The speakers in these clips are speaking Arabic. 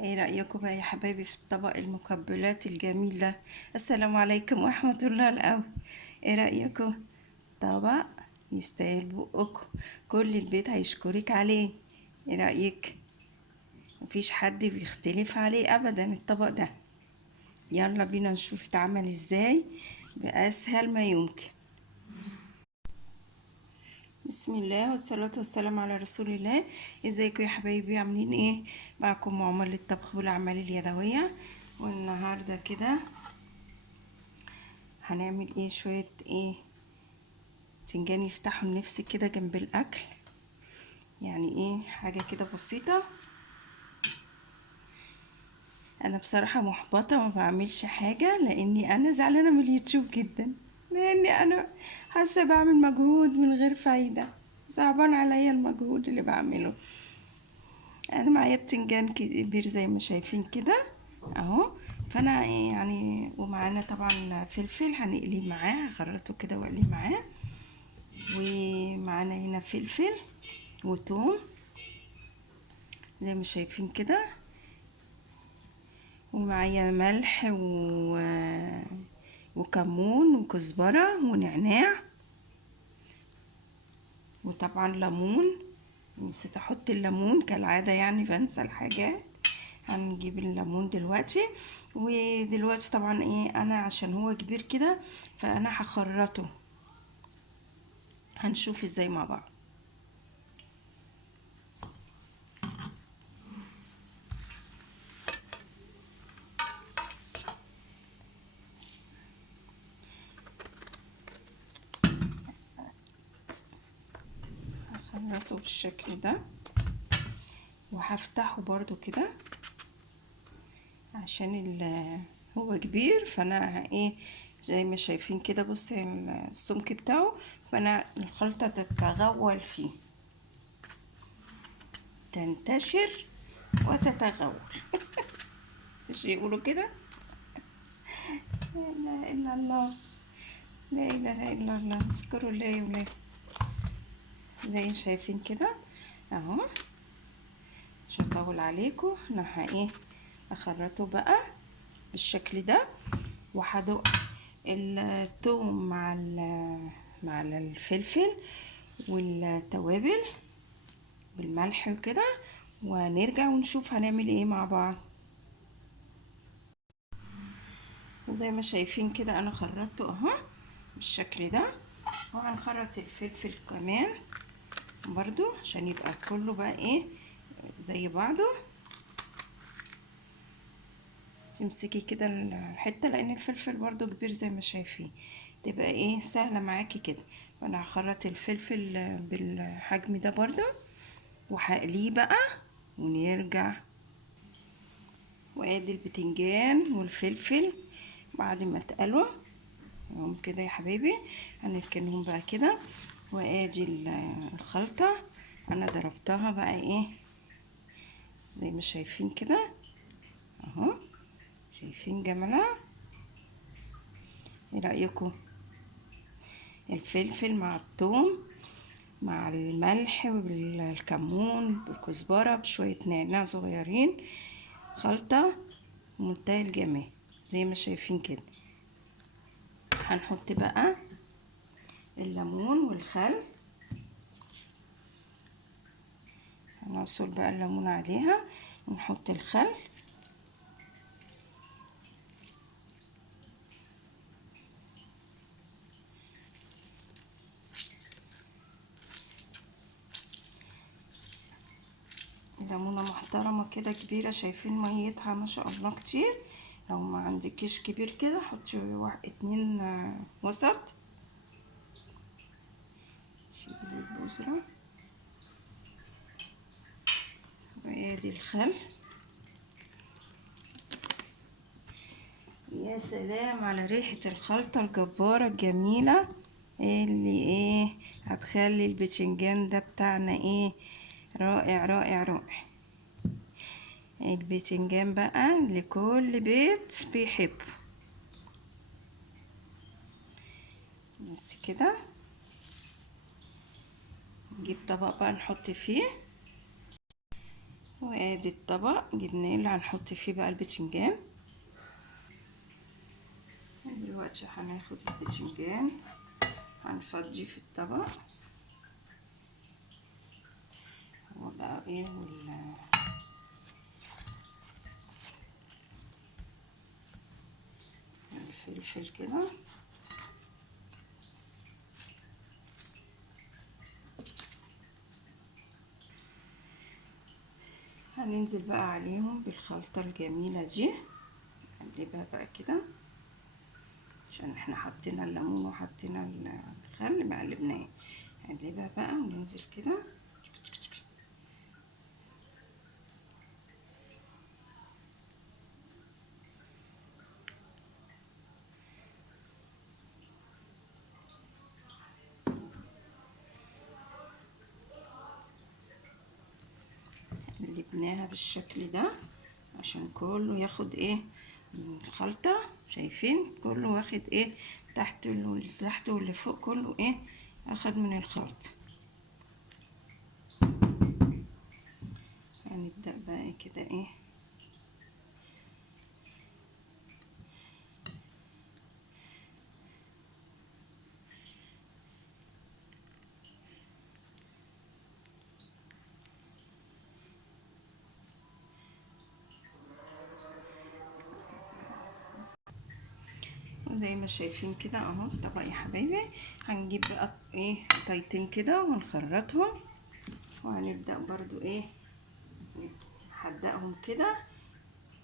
ايه رأيكم بقى يا حبايبي في الطبق المقبلات الجميل ده؟ السلام عليكم ورحمة الله الأول. ايه رأيكم؟ طبق يستاهل بقكم، كل البيت هيشكرك عليه. ايه رأيك؟ مفيش حد بيختلف عليه أبدا الطبق ده. يلا بينا نشوف اتعمل ازاي بأسهل ما يمكن. بسم الله والصلاة والسلام على رسول الله. ازيكم يا حبايبي، عاملين ايه؟ معكم عمر للطبخ والأعمال اليدوية. والنهاردة كده هنعمل ايه؟ شوية ايه، بتنجان يفتحوا النفس كده جنب الاكل. يعني ايه، حاجة كده بسيطة. انا بصراحة محبطة ما بعملش حاجة لاني انا زعلانة من اليوتيوب جدا، لاني انا حاسة بعمل مجهود من غير فايدة. صعبان عليا المجهود اللي بعمله. انا معايا بتنجان كبير زي ما شايفين كده اهو. فانا إيه يعني، ومعانا طبعا فلفل هنقليه معاه، هخرطه كده واقليه معاه. ومعانا هنا فلفل وتوم زي ما شايفين كده. ومعايا ملح وكمون وكزبرة ونعناع، وطبعا ليمون. نسيت احط الليمون كالعادة، يعني بنسى الحاجات. هنجيب الليمون دلوقتي. ودلوقتي طبعا ايه، انا عشان هو كبير كده فانا هخرطه. هنشوف ازاي مع بعض. هخرطه بالشكل ده، وهفتحه برضو كده عشان هو كبير. فانا ايه، زي ما شايفين كده، بص السمك بتاعه. فانا الخلطة تتغول فيه، تنتشر وتتغول. مش يقولوا كده؟ لا اله الا الله، لا اله الا الله، اذكروا الله يا ولاد. زي ما شايفين كده اهو. مش هطول عليكم، انا ايه، اخرطه بقى بالشكل ده. وهدق الثوم مع الفلفل والتوابل بالملح وكده، ونرجع ونشوف هنعمل ايه مع بعض. وزي ما شايفين كده انا خرطته اهو بالشكل ده. وهنخرط الفلفل كمان برضو عشان يبقى كله بقى ايه زي بعضه. تمسكي كده الحتة، لان الفلفل برضو كبير زي ما شايفين، تبقى ايه سهلة معاكي كده. فانا هخرط الفلفل بالحجم ده برضو، وهقليه بقى ونرجع. وادي البتنجان والفلفل بعد ما اتقلوا هم كده يا حبايبي، هنركنهم بقى كده. وادي الخلطة انا ضربتها بقى ايه زي ما شايفين كده اهو. شايفين جمالها؟ ايه رأيكم؟ الفلفل مع الثوم مع الملح والكمون بالكزبرة بشوية نعناع صغيرين، خلطة منتهى الجمال زي ما شايفين كده. هنحط بقى الليمون والخل، هنعصر بقى الليمون عليها ونحط الخل. ليمونة محترمة كده كبيرة، شايفين ميتها ما شاء الله كتير. لو ما عندكيش كبير كده حطي اتنين وسط. شيلي البذرة. وادي الخل. يا سلام على ريحة الخلطة الجبارة الجميلة اللي ايه هتخلي البتنجان ده بتاعنا ايه، رائع رائع رائع. البتنجان بقى لكل بيت بيحبه. بس كده نجيب طبق بقى نحط فيه. وادي الطبق جبناه اللي هنحط فيه بقى البتنجان. دلوقتي هناخد البتنجان هنفضيه في الطبق، هو بقى ايه والفلفل كده. هننزل بقى عليهم بالخلطة الجميلة دي، نقلبها بقى كده عشان احنا حطينا الليمون وحطينا الخل ما قلبناه. نقلبها بقى وننزل كده. قلبناها بالشكل ده عشان كله ياخد ايه من الخلطة. شايفين كله واخد ايه تحت واللي تحت واللي فوق كله ايه اخد من الخلطة. هنبدأ بقى كده ايه زي ما شايفين كده اهو الطبق يا حبايبي. هنجيب بقى ايه قطعتين كده ونخرطهم، وهنبدأ برضو ايه نحدقهم كده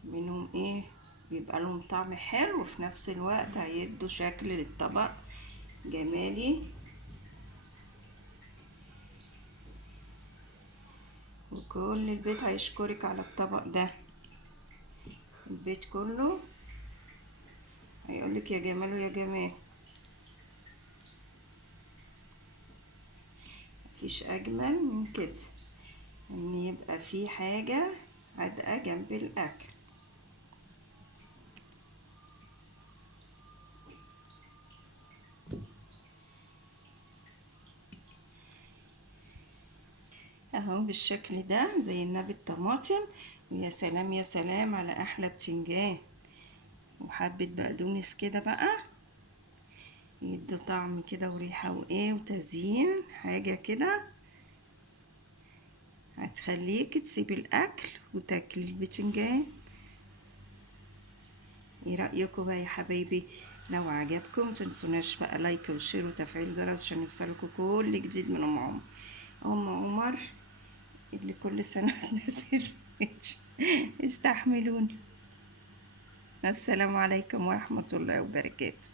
منهم ايه بيبقى لهم طعم حلو، وفي نفس الوقت هيدوا شكل للطبق جمالي. وكل البيت هيشكرك على الطبق ده، البيت كله هيقولك يا جمال ويا جمال. مفيش اجمل من كده ان يبقى في حاجة هادئة جنب الاكل. اهو بالشكل ده زيناه بالطماطم، ويا سلام يا سلام على احلى بتنجان وحبة بقدونس كده بقى، يدوا طعم كده وريحة وايه وتزيين حاجة كده هتخليك تسيبي الاكل وتاكلي البتنجان. ايه رأيكم بقى يا حبايبي؟ لو عجبكم متنسوناش بقى لايك وشير وتفعيل الجرس عشان يوصلكوا كل جديد من ام عمر. ام عمر اللي كل سنة تنزل فيديو. استحملوني. السلام عليكم ورحمة الله وبركاته.